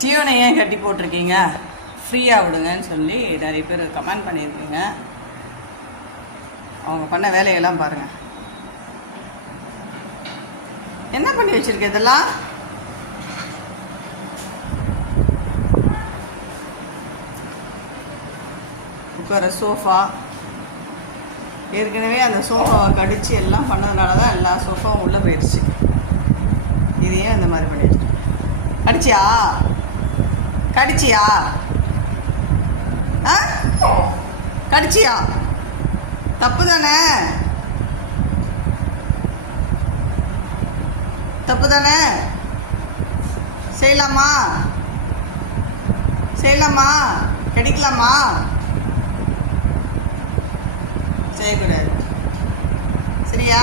டியூனை ஏன் கட்டி போட்டிருக்கீங்க, ஃப்ரீயாக விடுங்கன்னு சொல்லி நிறைய பேர் கமெண்ட் பண்ணியிருக்கீங்க. அவங்க பண்ண வேலையெல்லாம் பாருங்கள். என்ன பண்ணி வச்சுருக்க இதெல்லாம்? உட்கார சோஃபா, ஏற்கனவே அந்த சோஃபாவை கடித்து எல்லாம் பண்ணதுனால தான் எல்லா சோஃபாவும் உள்ளே போயிடுச்சு. இது ஏன் அந்த மாதிரி பண்ணி வச்சுருக்கேன்? கடிச்சியா கடிச்சியா ஆ கடிச்சியா? தப்பு தானே, தப்பு தானே. செய்யலாமா செய்யலாமா, கிடைக்கலாமா? செய்யக்கூடாது, சரியா?